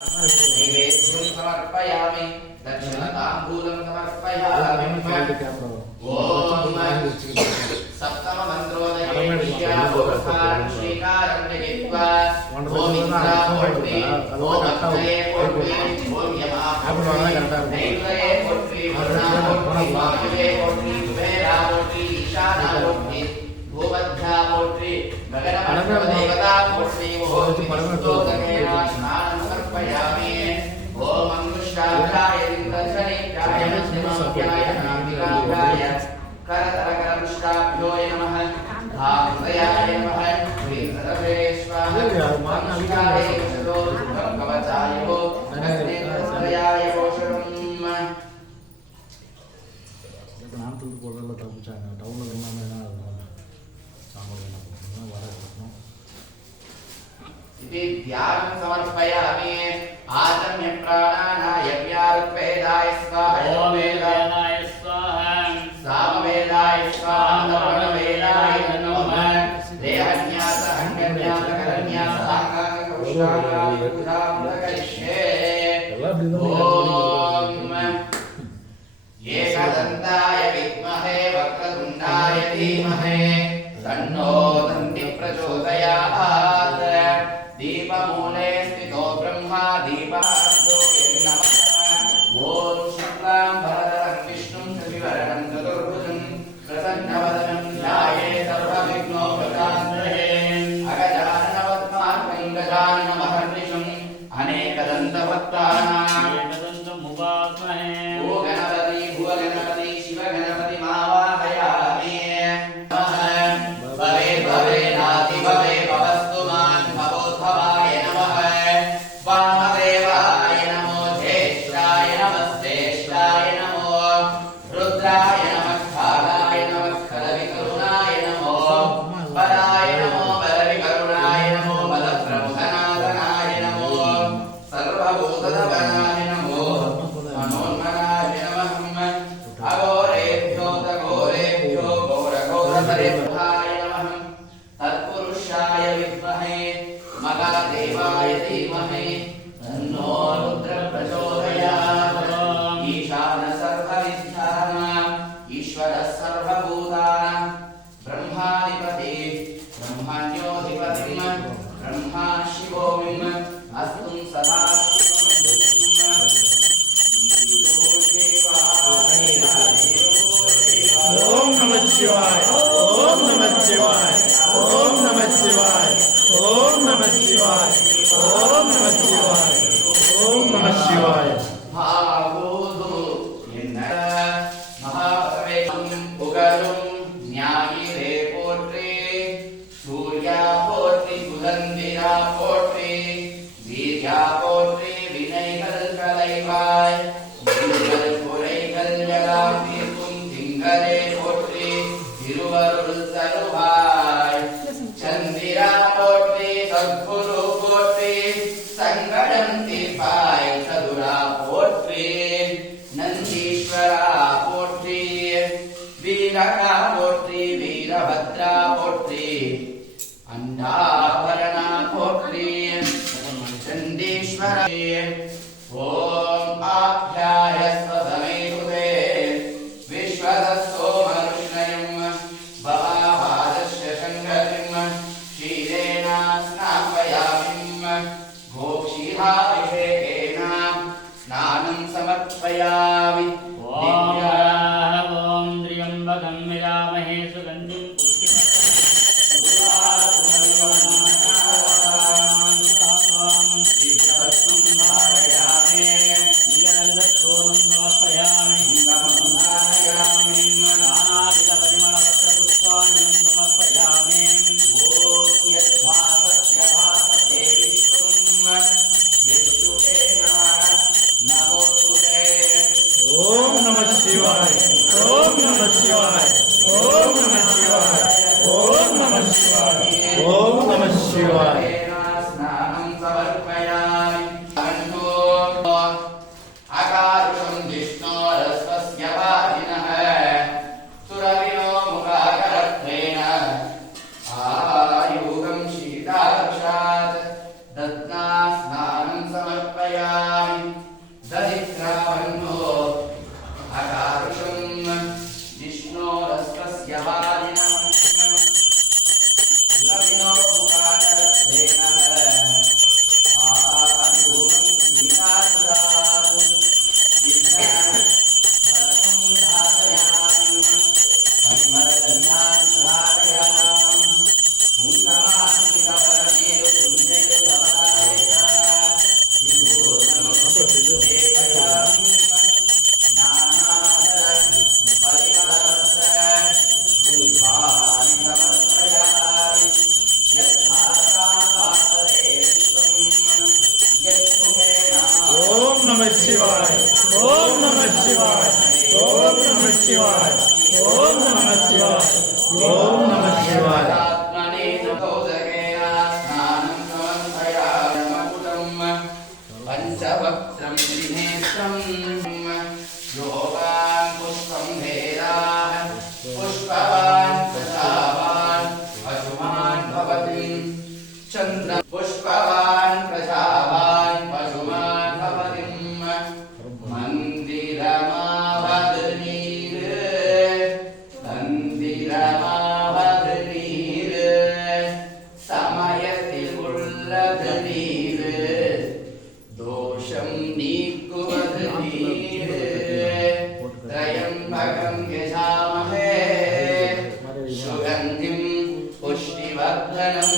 नैवेद्यं समर्पयामि दक्षिणताम्बूलं समर्पयामि ॐ सप्तममन्त्रोदयेष्यामोपसारं श्रीकारं लिखित्वा ॐ इन्द्रापोट्रि ॐ अक्षये पोट्रि ॐ यमापोट्रि नैवये पोट्रि वरुणापोट्रि वायुवे पोट्रि कुबेरापोट्रि ईशानापोट्रि भूमध्या पोट्रि गगनमण्डलदेवता पोट्रि ॐ स्नानं समर्पयामि ॐ अंगुष्ठाभ्याय इन्द्रधनेभ्याय मध्यमाभ्याय नाभिकाभ्याय करतलकरपुष्टाभ्यो नमः धामृतयाय नमः श्रीधरेश्वराय कवचाय नमस्तेन्द्रयाय पोषणम् நான் தூக்கி போடுறதுல தப்பிச்சாங்க டவுனில் எல்லாமே என்ன சாம்பார் என்ன போடணும் வர இருக்கணும் इति ध्यानं समर्पयामि आचम्य प्राणानाय व्यारुपेदाय स्वाहा ओमेदाय स्वाहा सामवेदाय स्वाहा प्रणवेदाय नमः देहन्यास अङ्गन्यास करन्यास आकाशकौशालाय पूजामुदकरिष्ये ॐ एकदन्ताय विद्महे वक्रतुण्डाय धीमहि तन्नो दन्तिः प्रचोदयात् दीपमूले स्थितो ब्रह्मा दीपाब्जो नमः ॐ शुक्लां भरधरं विष्णुं शशिवर्णं चतुर्भुजं प्रसन्नवदनं ध्याये सर्वविघ्नोपशान्तये अगजाननपद्मार्कं गजाननमहर्निशम् अनेकदन्तभक्तानां एकदन्तमुपास्महे ओ गणपति भुवगणपति शिवगणपति मावाहयामि भवे भवे नाति भवे भवस्तु मान् भवोद्भवाय नमः वामदेवाय नमो ज्येष्ठाय नमस्तेष्ठाय नमो रुद्राय नमः कालाय नमः खलविकरुणाय नमो बलाय नमो बलविकरुणाय नमो बलप्रमुखनाथनाय नमो सर्वभूतधवनाय नमो मनोन्मनाय नमः अघोरेभ्यो तघोरेभ्यो घोरघोरतरेभ्याय नमः तत्पुरुषाय विद्महे महादेवाय धीमहि तन्नो रुद्रः प्रचोदयात् ईशानः सर्वविद्यानाम् ईश्वरः सर्वभूतानां ब्रह्माधिपति ब्रह्मण्योऽधिपतिं ब्रह्मा शिवोऽमिम् अस्तुं सदा ஓம் நம சிவாய் ஓம் நம சிவாய் ஓம் நம சிவாய் ஓம் நம சிவாய் ஓம் நம சிவாய் ஓம் நம சிவாய் भागोदु என்ன மகாபவேகம் புகழும் ஞாயிரே போற்றி சூர்யா போற்றி சுதந்திரா போற்றி வீர்யா போற்றி வினைகள் களைவாய் உங்கள் குறைகள் எல்லாம் தீர்க்கும் திங்களே போற்றி திருவருள் தருவாய் சந்திரா போற்றி சத்குரு போற்றி சங்கடம் தீர்ப்பாய் சதுரா போற்றி நந்தீஸ்வரா போற்றி வீரகா போற்றி வீரபத்ரா போற்றி அண்டாபரணா போற்றி சண்டீஸ்வரே ஓம் ஆப்யாயஸ்வ சமேதுவே விஸ்வதஸ்தோ மனுஷ்ணயம் பவாபாதஸ்ய சங்கரிம் க்ஷீரேண ஸ்நாபயாமிம் गोक्षीराभिषेकेन स्नानं समर्पयामि ॐ त्र्यम्बकं यजामहे सुगन्धिं पुष्टिवर्धनम् समर्पयामि नानाविधपरिमलपत्रपुष्पाणि समर्पयामि ஓம் நம சிவாய் ஓம் நம சிவாய் ஓம் நம சிவாய் ஓம் நம சிவாய் ஓம் நம சிவாய் स्नानं समर्पयामि अकारुषं जिष्णोरस्वस्य वाजिनः सुरविनो मुखाकरत्वेन आयुगं शीताक्षात् दत्ना स्नानं समर्पयामि समर्पयामि दधिक्रामन्नो अकारुषं विष्णोरस्तस्य वादिनम् लविनो मुखादरत्रेणः आदिरूपं सीतासुरात् विघ्नान् परमं धारयामि परिमलगन्धान् धारयामि पुण्यमात्मिकवरमेव पुण्येन धवलायत विभूषणम् एकयामि नानादरं परिमलवस्त्रं पुष्पाणि समर्पयामि ओम नमः शिवाय ओम नमः शिवाय ओम नमः शिवाय ओम नमः शिवाय ओम नमः शिवाय आत्मने तोदकेन स्नानं समर्पयामि मकुटं पंचवक्त्रं त्रिनेत्रं योगान् पुष्पं भेदाः पुष्पवान् प्रजावान् पशुमान् भवति चन्द्र पुष्पवान् प्रजावान् पशुमान् भवति மந்திரமாவது நீர் சமயத்தில் உள்ளது நீர் தோஷம் நீக்குவது நீர் த்ரயம்பகம் யஜாமஹே சுகந்திம் புஷ்டிவர்தனம்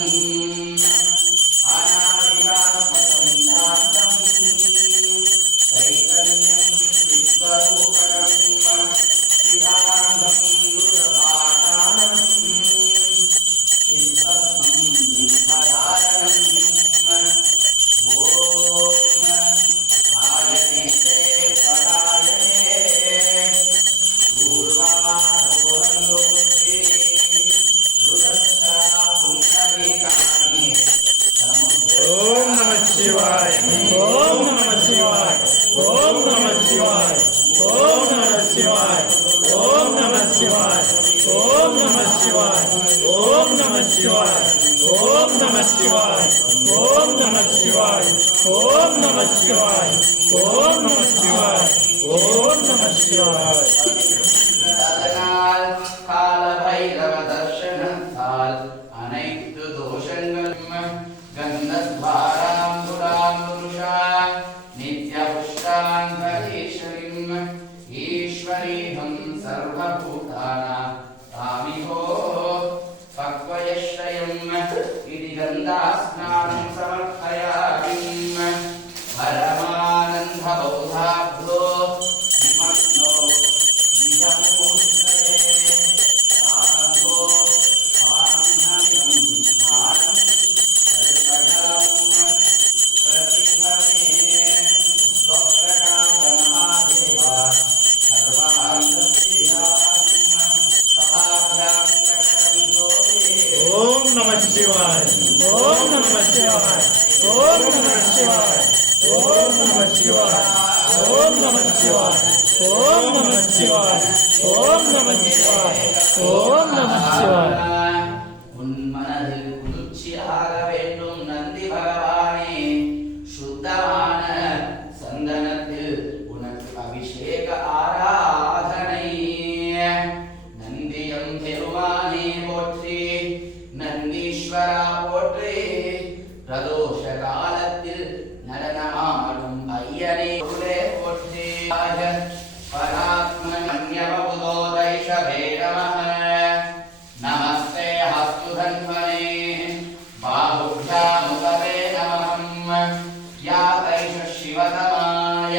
அதனால் காலபைரவ தர்சனத்தால் அனைத்து தோஷங்களும் கந்தத்வாராம்புராம் புருஷா நித்ய புஷ்டாந்தரீஸ்வரிம் ஈஸ்வரீகம் சர்வபூதானாம் தாமிஹோ பக்வயஸ்ரயம் இதி கந்தாஸ்நானம் சமர்ப்பயாமி பரமானந்த பௌதாப்தோ விமக்னோ விஜமூர்த்தயே சாரோ பாரமிதம் ஸ்நானம் சர்வகம் பிரதிஹமே ஸ்வப்ரகாச மகாதேவா சர்வாந்தஸ்யாம் சபாभ्यां கரம் ஜோதி ओम नमः शिवाय ओम नमः शिवाय ओम नमः शिवाय ओम नमः शिवाय ओम नमः शिवाय ओम नमः शिवाय ओम नमः शिवाय ओम नमः शिवाय உன் மனதில் குளிர்ச்சியாக வேண்டும் நந்தி பகவானே சுத்தமான சந்தனத்தில் உனக்கு அபிஷேக ஆராதனை நந்தியம் பெருமானே போற்றி நந்தீஸ்வரா போற்றி பிரதோஷ காலத்தில் நடனமாடும் ஐயனே போற்றி பராத்மன்யவபுதோதைஷபேரமः நமஸ்தே ஹஸ்துதன்வனே பாஹுभ्यामुपते நமஹம் யா தைஷ சிவதமாய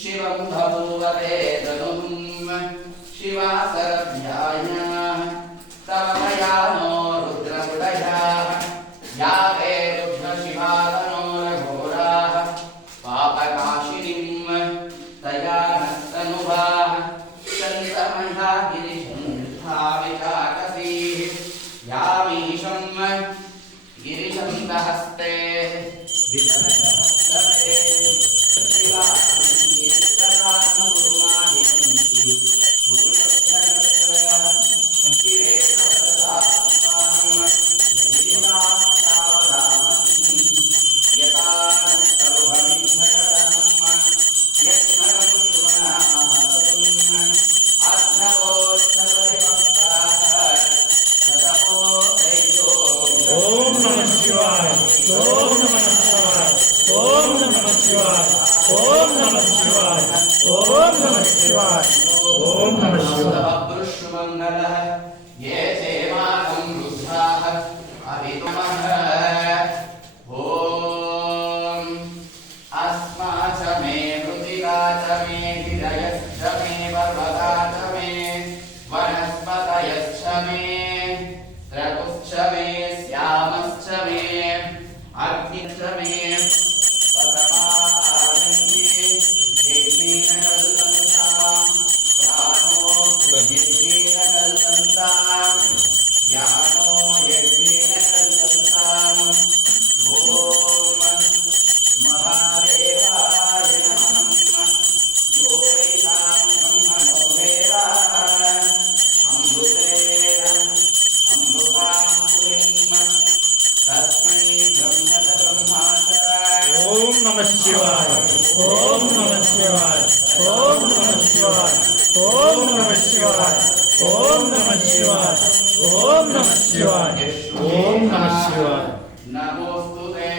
சிவம் பபூவதே தனும் சிவாசரத்யாய தவமயானோ ருத்ரமுடயாः या वे रुद्रशिवातनोरघोराः पापकाशिनीं तया नस्तनुभाः चन्द्रमया गिरिशन्धाविशाकसीः यामीशं गिरिशन्तहस्ते विपदहस्तवे शिवासंगिरितरानुगुरुमाहिषन्ति पुरुषधरस्य नमः शिवाय ओम नमः शिवाय ओम नमः शिवाय ओम नमः शिवाय मंगलः ये सेवाकं रुद्राः अभितमः ॐ अस्मा च मे मृत्तिका च मे हृदयश्च मे पर्वता च मे वनस्पतयश्च मे त्रकुश्च मे श्यामश्च मे अग्निश्च मे ओम नमः शिवाय ओम नमः शिवाय ओम नमः शिवाय ओम नमः शिवाय ओम नमः शिवाय ओम नमः शिवाय ओम नमः शिवाय नमोस्तुते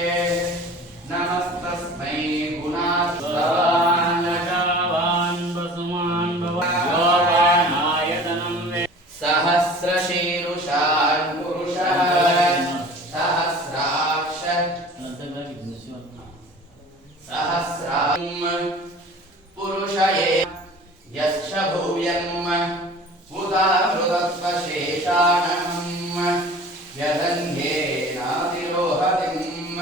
नमस्तस्मै गुणास्तवान् शवान् वसुमान् भवानायतनं वे सहस्रशीरुषान् पुरुषः सहस्राक्ष सहस्रां पुरुषये यश्च भुव्यम् उदाहृतत्वशेषाणम् यदन्येनातिरोहतिम्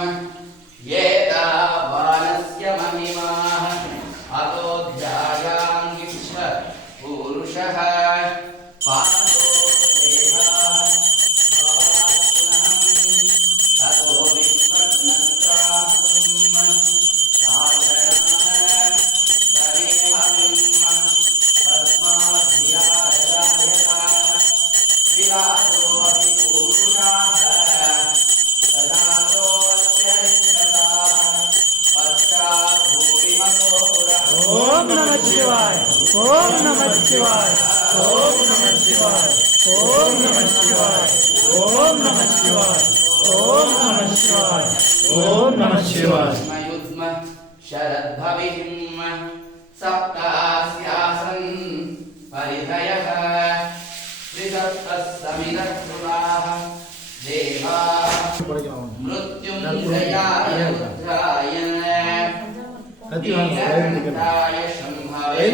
ये तावानस्य महिमाः अतो ध्यायाङ्गिच्छ पुरुषः पादो देहाः भवात्महम् ततो विश्वज्ञत्राहम् शासनः तमेहमिम् तस्माद्धियारजायताः विराजोऽपि पुरुषाः ओम नमः शिवाय ओम नमः शिवाय ओम नमः शिवाय ओम नमः शिवाय ओम नमः शिवाय ओम नमः शिवाय ओम नमः शिवाय युद्म शरद्भविहिम् सप्तास्यासन् परिधयः त्रिसप्तः समिदः देवाः मृत्युञ्जयाय रुद्रायण नीलकण्ठाय शम्भवे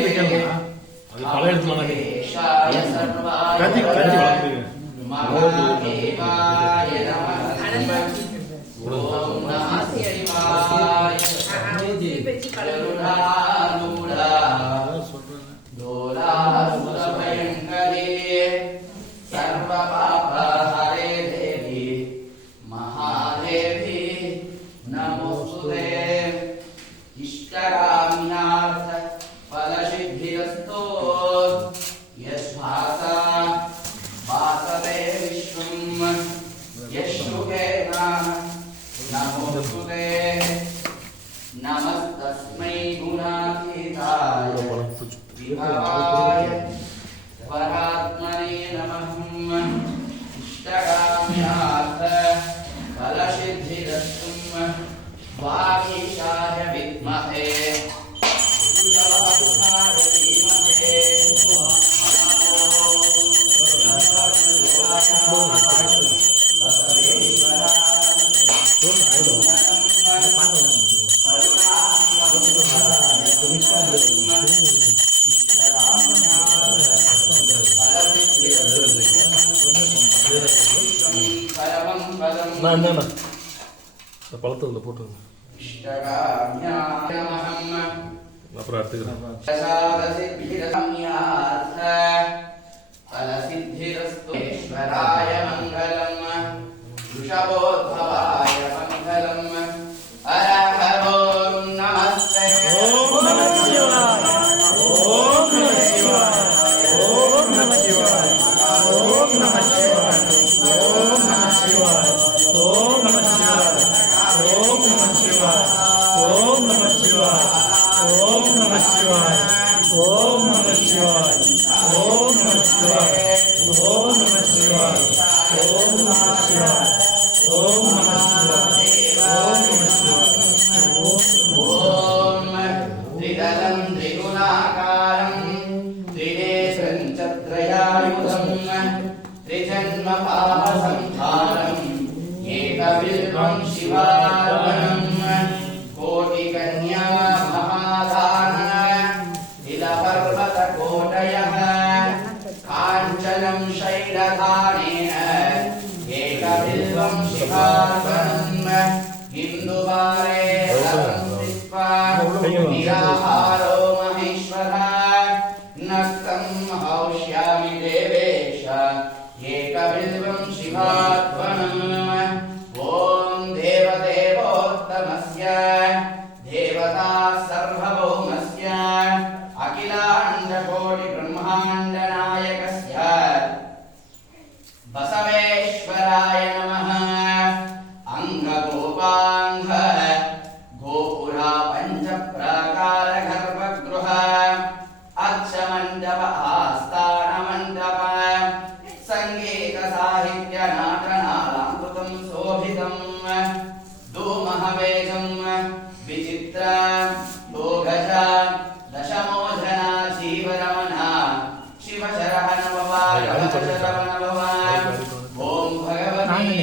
अमृतेशाय सर्वाय महादेवाय नमः ॐ नमः शिवाय करुणारूढा दोलासुरभयङ्करे सर्वपापहरे देवी महादेवी नमोस्तुते इष्टकाम्यार्थ फलसिद्धिरस्तो यस्भासा वासते विश्वम् यशुकेन नमोस्तुते नमस्तस्मै गुणातीताय विभवाय परात्मने नमः इष्टकाम्यार्थ फलसिद्धिरस्तुं वागीशाय विद्महे सुरवत्साय धीमहि பழத்தில் போட்டு அப்புறம் எடுத்துக்கிறேன் फलसिद्धिरस्तुश्वराय मङ्गलम् वृषभोद्भवाय मङ्गलम् हरो नमस्ते ओम नमः शिवाय ओम नमः शिवाय ओम नमः शिवाय ओम नमः शिवाय ओम नमः शिवाय ओम नमः शिवाय ओम नमः शिवाय ओम नमः शिवाय ओम नमः शिवाय ओम नमः शिवाय ओम नमः शिवाय ओम नमः शिवाय ओम नमः शिवाय ओम नमः शिवाय ओम नमः शिवाय ओम त्रिदलं त्रिगुणाकारं त्रिनेत्रं च त्रयायुधं त्रिजन्म पापसंहारम् एकबिल्वं शिवार्पणम् कोटिकन्या महादान तिलपर्वतकोटयः काञ्चनं शैलधानेन एकबिल्वं शिवार्पणम् हिन्दुवारे स्थित्वा निराहारो महेश्वरः नक्तं हौष्यामि देवेश एकबिल्वं शिवार्पणम् ॐ देवदेवोत्तमस्य देवता सर्वभौमस्य अखिलाण्डकोटिब्रह्माण्डनायकस्य बसवेश्वराय नमः। अंगगोपांग गोपुरा पंचप्राकार गर्भगृह अच्छमण्डप आस्थानमण्डप संगीत साहित्य नाटनालामृतं शोभितं धूमहवेगं विचित्र योगज दशमोधना जीवरमणा शिवशरः नमः ओम भगवती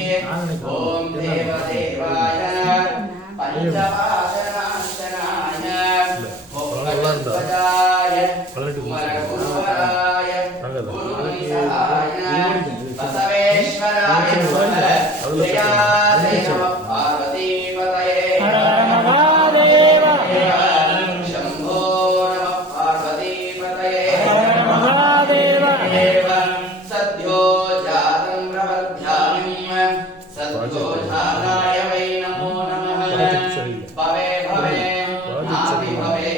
ओम देवदेवाय पंचपाशनाशनाय भोगवत्वजाय कुमरगुरुवराय गुरुनिसहाय बसवेश्वराय जयादेव पार्वतीपतये शम्भो नमः पार्वतीपतये सद्यो जातं प्रवर्ध्यामिं सद्यो जाताय वै नमो नमः भवे भवे नापि भवे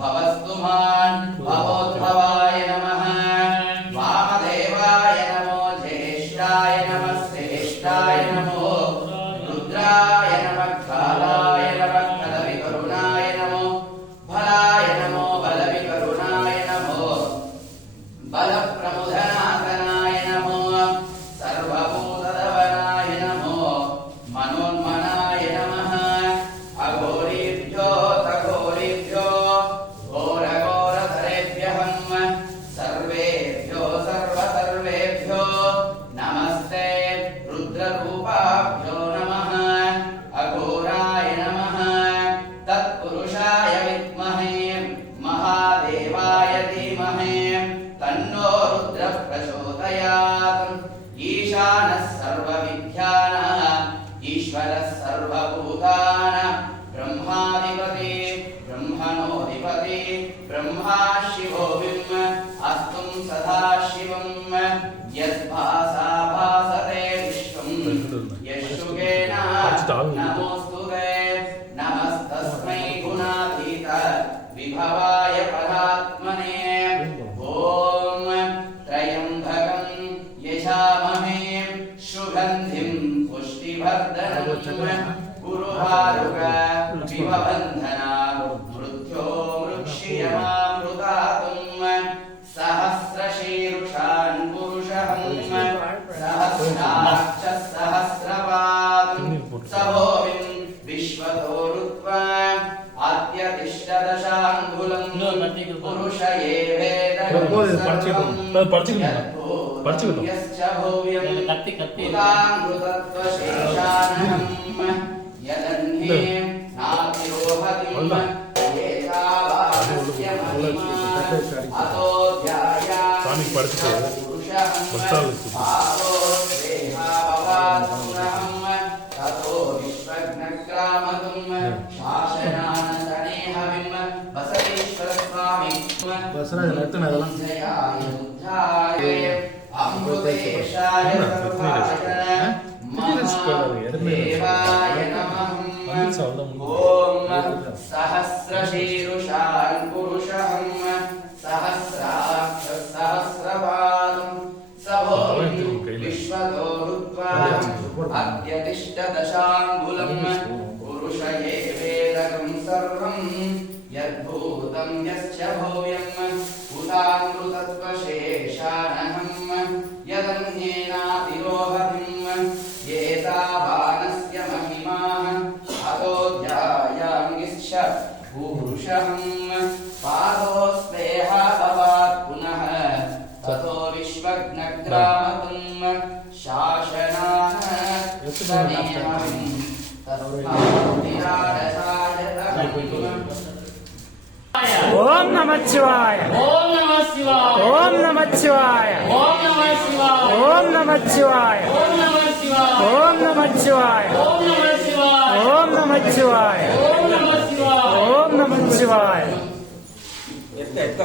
भवस्तु मान् भवोद्भवाय नमः वामदेवाय नमो ज्येष्ठाय नमः श्रेष्ठाय नमो रुद्राय नमः कालाय नमः बलविकरुणाय नमो बलाय नमो बलविकरुणाय नमो बलप्रमुदनाथनाय नमो सर्वभूतदवनाय नमो मनोन्मनाय नमः अघोरेभ्यो तघोरेभ्यो घोरघोरधरेभ्यः सर्वेभ्यो सर्वसर्वेभ्यो नमस्ते रुद्ररूपाभ्यो नमः अघोराय नमः तत्पुरुषाय विद्महे महादेवाय धीमहि तन्नो रुद्रः प्रचोदयात् ईशानः सर्वविद्यानां ईश्वरः सर्वभूतानां ब्रह्माधिपति ब्रह्मणोऽधिपति ब्रह्मा शिवो विम् अस्तुं सदा शिवं यद्भासा भासते विश्वं यशुगेन नमोऽस्तुते नमस्तस्मै गुणातीत विभवाय परात्मने ॐ त्र्यम्बकं यजामहे सुगन्धिं पुष्टिवर्धनं गुरुवारुक विवबन्धना मृत्यो मृक्षियमामृतातुं सहस्रशीर्षान् पुरुषहं सहस्राक्ष सहस्रपादं सभोविं विश्वतो रुत्वा अत्यतिष्ठदशाङ्गुलं पुरुष एवेदं यश्च भव्यं उदामृतत्वशेषानहं यदन्ये नातिरोहतिं एतावानस्य महिमा अतोऽध्यायामि पुरुषं पादोस्तेहाववात्मनहं ततो विश्वज्ञग्रामतुं शासनानसनेहविं बसवेश्वरस्वामी जयाय बुद्धाय अमृतेशाय सर्वाय महादेवाय नमः ॐ सहस्रशीर्षान् पुरुषं सहस्राक्ष सहस्रपादं सभोविं विश्वतो रुत्वा अत्यतिष्ठदशाङ्गुलं पुरुष एवेदकं सर्वं यद्भूतं यश्च भव्यं उदामृतत्वशेषानहं यदन्येनातिरोहतिं एतावानस्य महिमा अतोऽध्यायामिश्च पुरुषं पादोस्तेह भवात् पुनः ततो विश्वज्ञग्रामतुम् शासनान् समेहम् ఓం నమః శివాయ ఓం నమః శివాయ ఓం నమః శివాయ ఓం నమః శివాయ ఓం నమః శివాయ ఓం నమః శివాయ ఓం నమః శివాయ ఓం నమః శివాయ ఓం నమః శివాయ ఓం నమః శివాయ ఓం నమః శివాయ ఎత్త ఎత్త